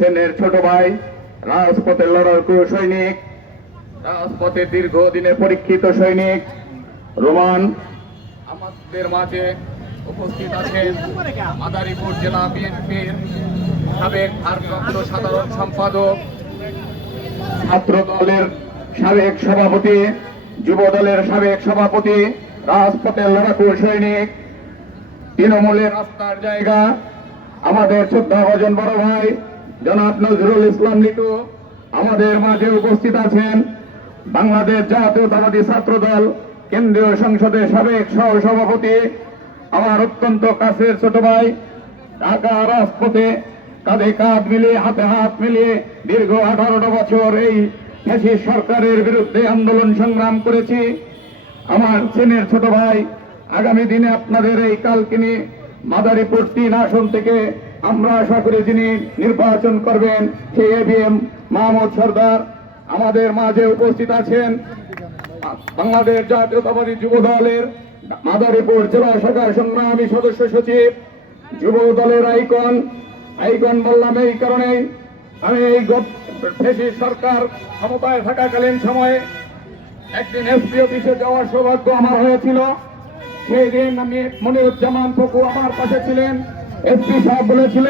সেনের ছোট ভাই রাজপথের লড়াকু সৈনিক রাজপথের দীর্ঘদিনে পরীক্ষিত সৈনিক রোমান আমাদের মাঝে উপস্থিত আছেন মাদারীপুর জেলা বিএনপির সাবেক ভারপ্রাপ্ত সাধারণ সম্পাদক ছাত্র দলের সাবেক সভাপতি যুব দলের সাবেক সভাপতি রাজপথের লড়াকু সৈনিক, তৃণমূলের রাস্তার জায়গা, আমাদের শ্রদ্ধাভজন বড় ভাই, জনাব নজরুল ইসলাম লিটু, আমাদের মাঝে উপস্থিত আছেন বাংলাদেশ জাতীয়তাবাদী ছাত্র দল কেন্দ্রীয় সংসদের সাবেক সহ সভাপতি আমার অত্যন্ত কাছের ছোট ভাই, ঢাকা রাজপথে কাঁধে কাঁধ মিলিয়ে, হাতে হাত মিলিয়ে দীর্ঘ আঠারোটা বছর এই ফ্যাসিস্ট সরকারের বিরুদ্ধে আন্দোলন সংগ্রাম করেছি। আমার ছেলের ছোট ভাই, আগামী দিনে আপনাদের এই কালকিনি মাদারীপুর তিন আসন থেকে আমরা আশা করি যিনি নির্বাচন করবেন, সেই এবিএম মাহমুদ সর্দার আমাদের মাঝে উপস্থিত আছেন। বাংলাদেশ জাতীয়তাবাদী যুব দলের মাদারীপুর জেলা শাখার সংগ্রামী সদস্য সচিব, যুব দলের আইকন। আইকন বললাম এই কারণে আমি এই ফেসি সরকার ক্ষমতায় থাকাকালীন সময়ে একদিন এসপি অফিসে যাওয়ার সৌভাগ্য আমার হয়েছিল। সেই দিন আমি মনিরুজ্জামান পকু আমার পাশে ছিলেন। এসপি সাহেব বলেছিলেন